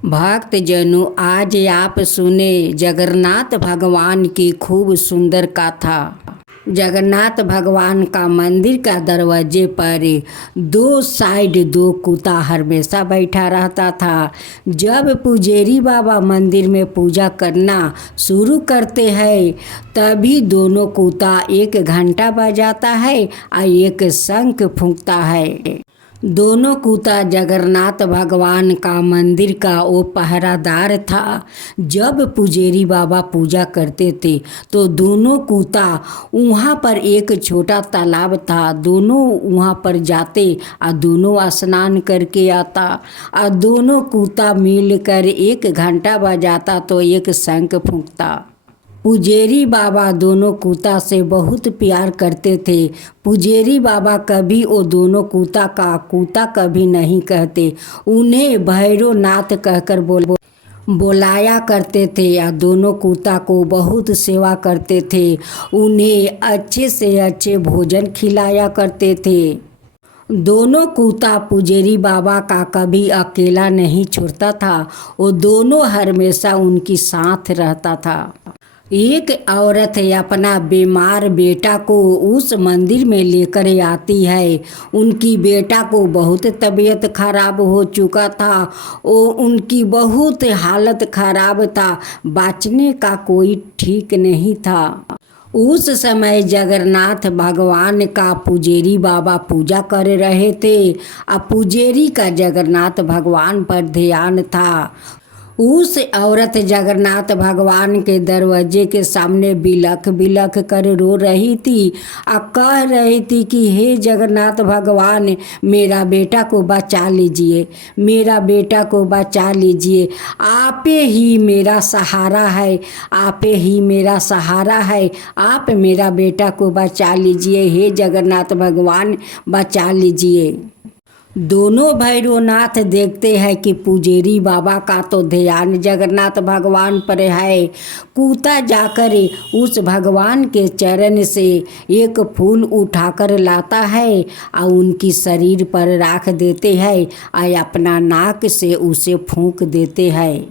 भक्त जनों, आज आप सुने जगन्नाथ भगवान की खूब सुंदर कथा। जगन्नाथ भगवान का मंदिर का दरवाजे पर दो साइड दो कुत्ता हमेशा बैठा रहता था। जब पुजारी बाबा मंदिर में पूजा करना शुरू करते हैं तभी दोनों कुत्ता एक घंटा बजाता है और एक शंख फूंकता है। दोनों कुत्ता जगन्नाथ भगवान का मंदिर का वो पहरादार था। जब पुजारी बाबा पूजा करते थे तो दोनों कुत्ता वहाँ पर एक छोटा तालाब था, दोनों वहाँ पर जाते और दोनों स्नान करके आता और दोनों कुत्ता मिलकर एक घंटा बजाता तो एक शंख फूंकता। पुजारी बाबा दोनों कुत्ता से बहुत प्यार करते थे। पुजारी बाबा कभी वो दोनों कुत्ता कभी नहीं कहते, उन्हें भैरवनाथ कहकर बुलाया करते थे या दोनों कुत्ता को बहुत सेवा करते थे। उन्हें अच्छे से अच्छे भोजन खिलाया करते थे। दोनों कुत्ता पुजारी बाबा का कभी अकेला नहीं छोड़ता था, वो दोनों हमेशा उनकी साथ रहता था। एक औरत अपना बीमार बेटा को उस मंदिर में लेकर आती है। उनकी बेटा को बहुत तबीयत खराब हो चुका था, उनकी बहुत हालत खराब था, बचने का कोई ठीक नहीं था। उस समय जगन्नाथ भगवान का पुजारी बाबा पूजा कर रहे थे और पुजारी का जगन्नाथ भगवान पर ध्यान था। उस औरत जगन्नाथ भगवान के दरवाजे के सामने बिलख बिलख कर रो रही थी और कह रही थी कि हे जगन्नाथ भगवान, मेरा बेटा को बचा लीजिए, मेरा बेटा को बचा लीजिए, आपे ही मेरा सहारा है, आपे ही मेरा सहारा है, आप मेरा बेटा को बचा लीजिए, हे जगन्नाथ भगवान बचा लीजिए। दोनों भैरवनाथ देखते हैं कि पुजारी बाबा का तो ध्यान जगन्नाथ भगवान पर है। कुत्ता जाकर उस भगवान के चरण से एक फूल उठाकर लाता है और उनकी शरीर पर रख देते हैं और अपना नाक से उसे फूंक देते हैं।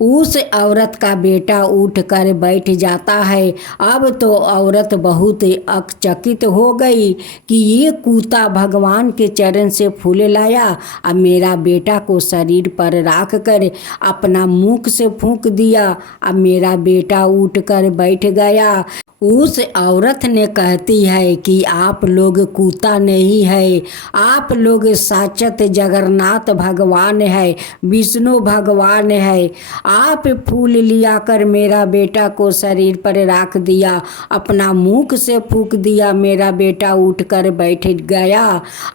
उस औरत का बेटा उठकर बैठ जाता है। अब तो औरत बहुत अचकित हो गई कि ये कुत्ता भगवान के चरण से फूल लाया और मेरा बेटा को शरीर पर रख कर अपना मुख से फूंक दिया और मेरा बेटा उठकर बैठ गया। उस औरत ने कहती है कि आप लोग कुत्ता नहीं है, आप लोग साक्षात जगन्नाथ भगवान है, विष्णु भगवान है। आप फूल लिया कर मेरा बेटा को शरीर पर रख दिया, अपना मुख से फूंक दिया, मेरा बेटा उठकर बैठ गया।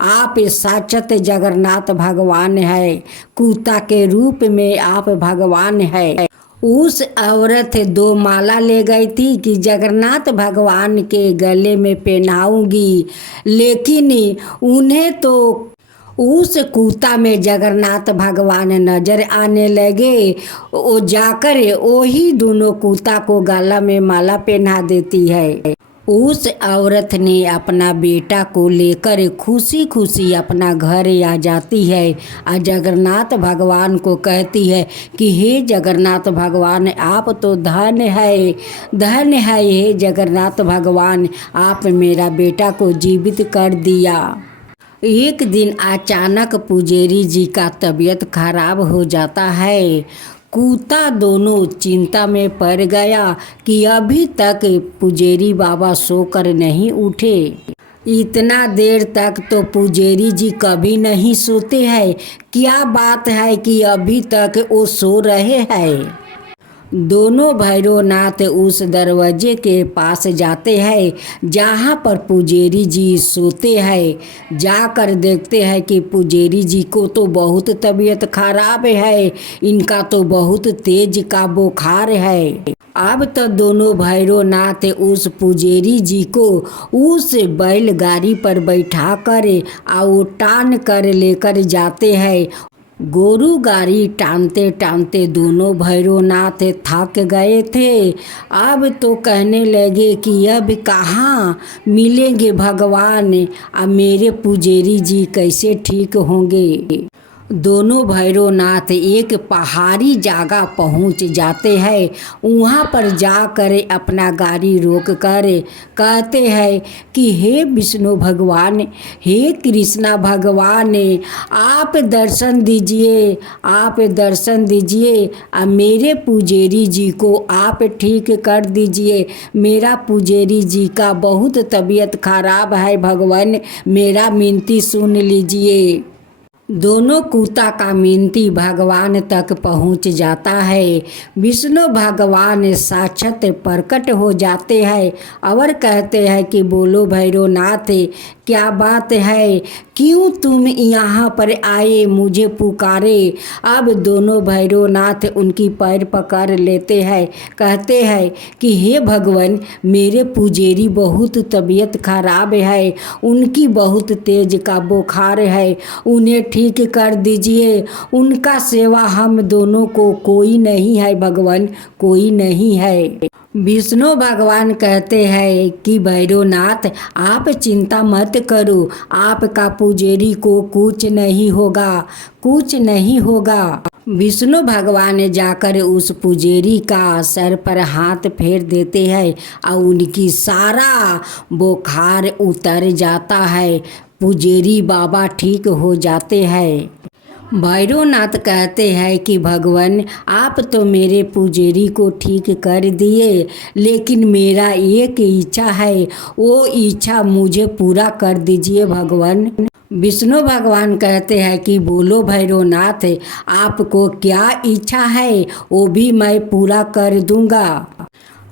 आप साक्षात जगन्नाथ भगवान है, कुत्ता के रूप में आप भगवान है। उस औरत दो माला ले गई थी कि जगन्नाथ भगवान के गले में पहनाऊंगी, लेकिन उन्हें तो उस कुत्ता में जगन्नाथ भगवान नजर आने लगे। वो जाकर वही दोनों कुत्ता को गला में माला पहना देती है। उस औरत ने अपना बेटा को लेकर खुशी खुशी अपना घर आ जाती है और जगन्नाथ भगवान को कहती है कि हे जगन्नाथ भगवान, आप तो धन्य है, धन्य है हे जगन्नाथ भगवान, आप मेरा बेटा को जीवित कर दिया। एक दिन अचानक पुजारी जी का तबीयत खराब हो जाता है। कुत्ता दोनों चिंता में पड़ गया कि अभी तक पुजारी बाबा सोकर नहीं उठे। इतना देर तक तो पुजारी जी कभी नहीं सोते हैं, क्या बात है कि अभी तक वो सो रहे हैं। दोनों भैरवनाथ उस दरवाजे के पास जाते हैं जहाँ पर पुजारी जी सोते हैं। जाकर देखते हैं कि पुजारी जी को तो बहुत तबीयत खराब है, इनका तो बहुत तेज का बुखार है। अब तो दोनों भैरवनाथ उस पुजारी जी को उस बैलगाड़ी पर बैठा कर टान कर लेकर जाते हैं। गोरू गाड़ी टानते टानते दोनों भैरवनाथ थक गए थे। अब तो कहने लगे कि अब कहाँ मिलेंगे भगवान, अब मेरे पुजारी जी कैसे ठीक होंगे। दोनों भैरवनाथ एक पहाड़ी जगह पहुंच जाते हैं। वहाँ पर जाकर अपना गाड़ी रोक कर कहते हैं कि हे विष्णु भगवान, हे कृष्णा भगवान, आप दर्शन दीजिए, आप दर्शन दीजिए। मेरे पुजारी जी को आप ठीक कर दीजिए। मेरा पुजारी जी का बहुत तबीयत खराब है भगवान, मेरा विनती सुन लीजिए। दोनों कुत्ता का मिनती भगवान तक पहुंच जाता है। विष्णु भगवान साक्षात प्रकट हो जाते हैं और कहते हैं कि बोलो भैरवनाथ, क्या बात है, क्यों तुम यहाँ पर आए, मुझे पुकारे। अब दोनों भैरवनाथ उनकी पैर पकड़ लेते हैं, कहते हैं कि हे भगवान, मेरे पुजारी बहुत तबीयत खराब है, उनकी बहुत तेज का बुखार है, उन्हें ठीक कर दीजिए। उनका सेवा हम दोनों को कोई नहीं है भगवान, कोई नहीं है। विष्णु भगवान कहते हैं कि भैरवनाथ, आप चिंता मत करो, आपका पुजारी को कुछ नहीं होगा, कुछ नहीं होगा। विष्णु भगवान जाकर उस पुजारी का सर पर हाथ फेर देते हैं और उनकी सारा बुखार उतर जाता है। पुजारी बाबा ठीक हो जाते हैं। भैरवनाथ कहते हैं कि भगवान, आप तो मेरे पुजारी को ठीक कर दिए, लेकिन मेरा एक इच्छा है, वो इच्छा मुझे पूरा कर दीजिए भगवान। विष्णु भगवान कहते हैं कि बोलो भैरवनाथ, आपको क्या इच्छा है, वो भी मैं पूरा कर दूंगा।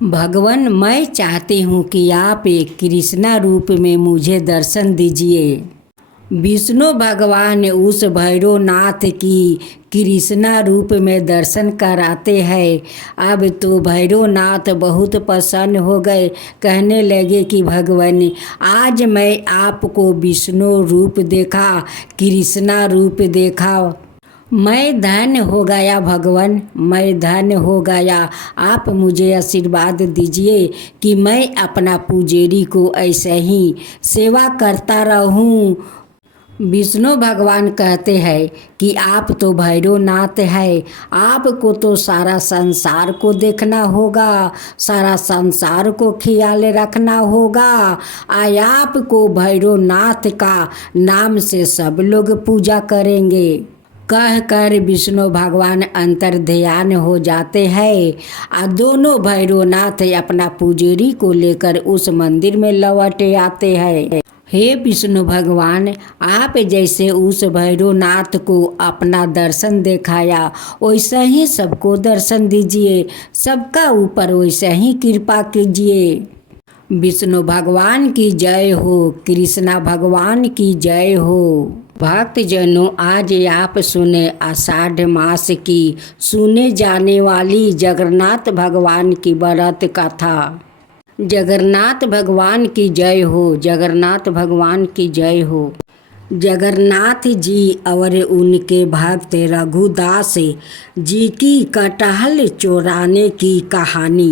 भगवान, मैं चाहती हूँ कि आप कृष्णा रूप में मुझे दर्शन दीजिए। विष्णु भगवान उस भैरवनाथ की कृष्णा रूप में दर्शन कराते हैं। अब तो भैरवनाथ बहुत प्रसन्न हो गए, कहने लगे कि भगवान, आज मैं आपको विष्णु रूप देखा, कृष्णा रूप देखा, मैं धन्य हो गया भगवान, मैं धन्य हो गया। आप मुझे आशीर्वाद दीजिए कि मैं अपना पुजारी को ऐसे ही सेवा करता रहूं। विष्णु भगवान कहते हैं कि आप तो भैरवनाथ है, आपको तो सारा संसार को देखना होगा, सारा संसार को ख्याल रखना होगा। आपको भैरवनाथ का नाम से सब लोग पूजा करेंगे। कहकर विष्णु भगवान अंतर ध्यान हो जाते हैं। दोनों भैरवनाथ अपना पुजारी को लेकर उस मंदिर में लौट आते हैं। हे विष्णु भगवान, आप जैसे उस भैरवनाथ को अपना दर्शन दिखाया, वैसे ही सबको दर्शन दीजिए, सबका ऊपर वैसे ही कृपा कीजिए। विष्णु भगवान की जय हो, कृष्णा भगवान की जय हो। भक्तजनों, आज आप सुने आषाढ़ मास की सुने जाने वाली जगन्नाथ भगवान की व्रत कथा। जगन्नाथ भगवान की जय हो, जगन्नाथ भगवान की जय हो। जगन्नाथ जी और उनके भक्त रघुदास जी की कटहल चोराने की कहानी।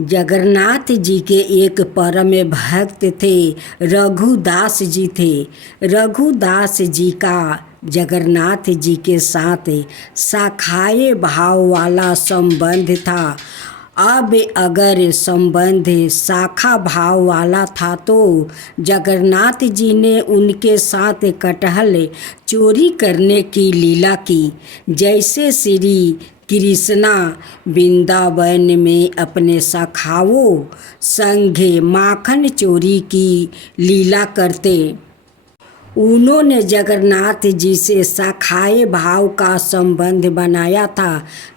जगन्नाथ जी के एक परम भक्त थे, रघुदास जी थे। रघुदास जी का जगन्नाथ जी के साथ शाखाए भाव वाला संबंध था। अब अगर संबंध शाखा भाव वाला था तो जगन्नाथ जी ने उनके साथ कटहल चोरी करने की लीला की। जैसे श्री कृष्णा वृंदावन में अपने सखाओं संग माखन चोरी की लीला करते, उन्होंने जगन्नाथ जी से शाखाए भाव का संबंध बनाया था।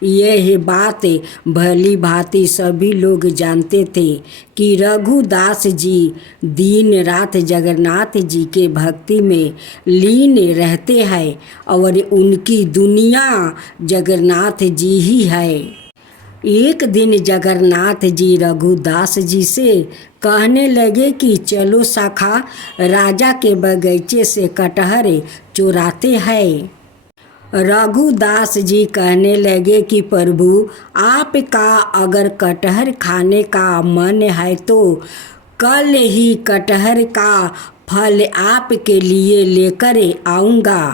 यह बात भली भांति सभी लोग जानते थे कि रघुदास जी दिन रात जगन्नाथ जी के भक्ति में लीन रहते हैं और उनकी दुनिया जगन्नाथ जी ही है। एक दिन जगन्नाथ जी रघुदास जी से कहने लगे कि चलो शाखा राजा के बगीचे से कटहल चुराते हैं। रघुदास जी कहने लगे कि प्रभु, आपका अगर कटहल खाने का मन है तो कल ही कटहल का फल आपके लिए लेकर आऊँगा।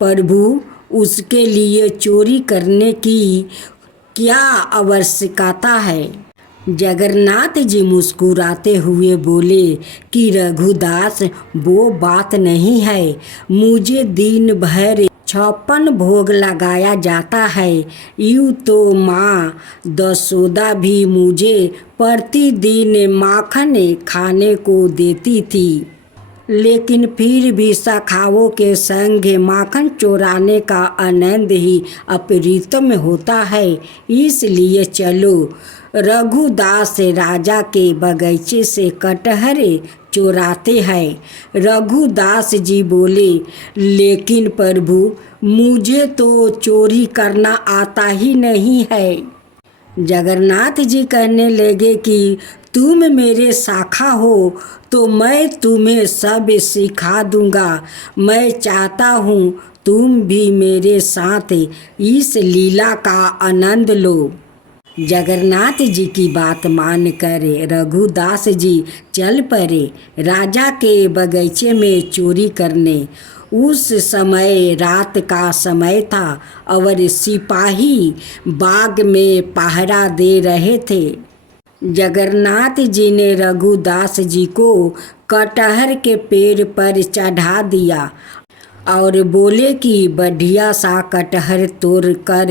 प्रभु, उसके लिए चोरी करने की क्या आवश्यकता है। जगन्नाथ जी मुस्कुराते हुए बोले कि रघुदास, वो बात नहीं है। मुझे दिन भर 56 भोग लगाया जाता है। यूँ तो माँ दसोदा भी मुझे प्रतिदिन माखन खाने को देती थी, लेकिन फिर भी सखाओं के संग माखन चुराने का आनंद ही अप्रतिम होता है। इसलिए चलो रघुदास राजा के बगीचे से कटहर चुराते हैं। रघुदास जी बोले, लेकिन प्रभु, मुझे तो चोरी करना आता ही नहीं है। जगन्नाथ जी कहने लगे कि तुम मेरे शाखा हो तो मैं तुम्हें सब सिखा दूंगा। मैं चाहता हूँ तुम भी मेरे साथ इस लीला का आनंद लो। जगन्नाथ जी की बात मानकर रघुदास जी चल पड़े राजा के बगीचे में चोरी करने। उस समय रात का समय था और सिपाही बाग में पहरा दे रहे थे। जगन्नाथ जी ने रघुदास जी को कटहर के पेड़ पर चढ़ा दिया और बोले कि बढ़िया सा कटहर तोड़ कर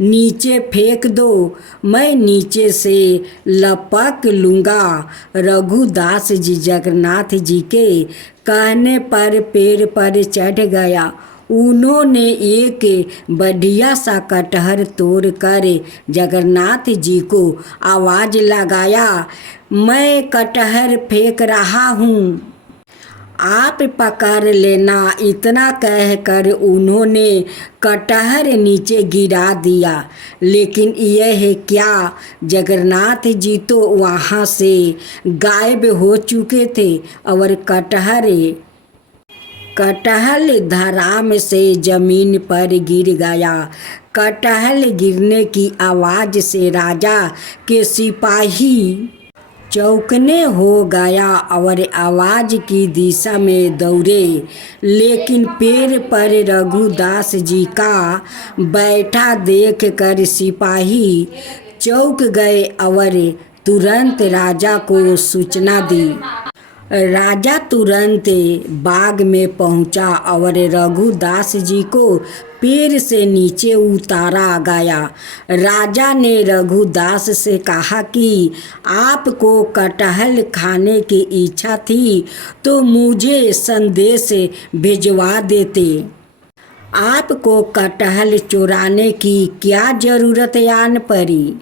नीचे फेंक दो, मैं नीचे से लपक लूँगा। रघुदास जी जगन्नाथ जी के कहने पर पेड़ पर चढ़ गया। उन्होंने एक बढ़िया सा कटहर तोड़ कर जगन्नाथ जी को आवाज़ लगाया, मैं कटहर फेंक रहा हूँ, आप पकड़ लेना। इतना कहकर उन्होंने कटहर नीचे गिरा दिया। लेकिन यह है क्या, जगन्नाथ जी तो वहाँ से गायब हो चुके थे और कटहल धड़ाम से जमीन पर गिर गया। कटहल गिरने की आवाज़ से राजा के सिपाही चौंकने हो गया और आवाज़ की दिशा में दौड़े। लेकिन पेड़ पर रघुदास जी का बैठा देखकर सिपाही चौंक गए और तुरंत राजा को सूचना दी। राजा तुरंत बाग में पहुंचा और रघुदास जी को पेड़ से नीचे उतारा गया। राजा ने रघुदास से कहा कि आपको कटहल खाने की इच्छा थी तो मुझे संदेश भिजवा देते। आपको कटहल चुराने की क्या ज़रूरत आन पड़ी।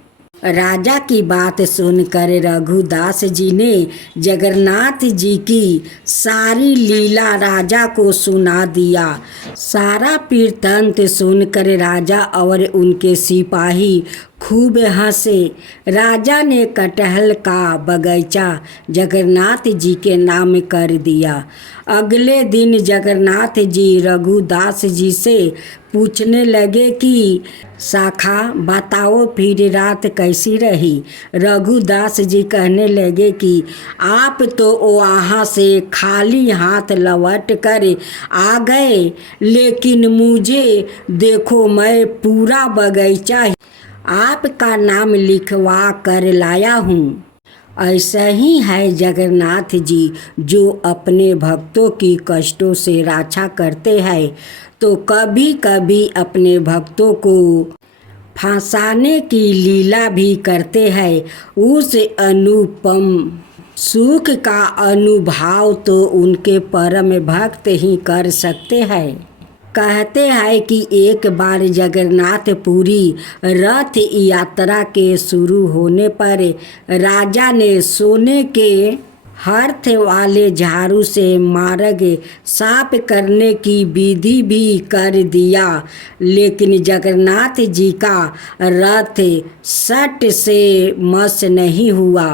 राजा की बात सुनकर रघुदास जी ने जगन्नाथ जी की सारी लीला राजा को सुना दिया। सारा वृत्तांत सुनकर राजा और उनके सिपाही खूब हंसे। राजा ने कटहल का बगीचा जगन्नाथ जी के नाम कर दिया। अगले दिन जगन्नाथ जी रघुदास जी से पूछने लगे कि शाखा, बताओ फिर रात कैसी रही। रघुदास जी कहने लगे कि आप तो वहाँ से खाली हाथ लौट कर आ गए, लेकिन मुझे देखो, मैं पूरा बगीचा आपका नाम लिखवा कर लाया हूँ। ऐसा ही है जगन्नाथ जी, जो अपने भक्तों की कष्टों से रक्षा करते हैं तो कभी कभी अपने भक्तों को फंसाने की लीला भी करते हैं। उस अनुपम सुख का अनुभव तो उनके परम भक्त ही कर सकते हैं। कहते हैं कि एक बार जगन्नाथपुरी रथ यात्रा के शुरू होने पर राजा ने सोने के हाथ वाले झाड़ू से मार्ग साफ करने की विधि भी कर दिया, लेकिन जगन्नाथ जी का रथ सट से मस नहीं हुआ।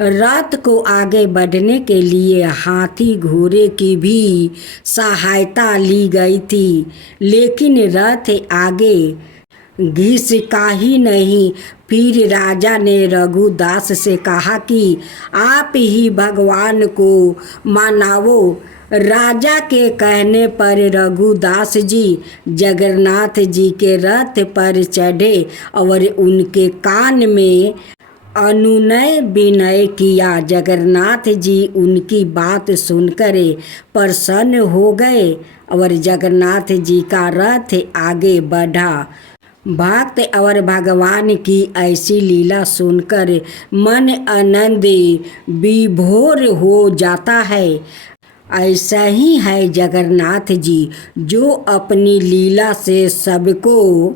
रथ को आगे बढ़ने के लिए हाथी घोड़े की भी सहायता ली गई थी, लेकिन रथ आगे घिसका ही नहीं। फिर राजा ने रघुदास से कहा कि आप ही भगवान को मनाओ। राजा के कहने पर रघुदास जी जगन्नाथ जी के रथ पर चढ़े और उनके कान में अनुनय विनय किया। जगन्नाथ जी उनकी बात सुनकर प्रसन्न हो गए और जगन्नाथ जी का रथ आगे बढ़ा। भक्त और भगवान की ऐसी लीला सुनकर मन आनंद विभोर हो जाता है। ऐसा ही है जगन्नाथ जी, जो अपनी लीला से सबको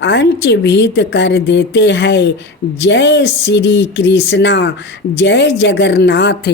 अंचभीत कर देते हैं। जय श्री कृष्णा, जय जगन्नाथ।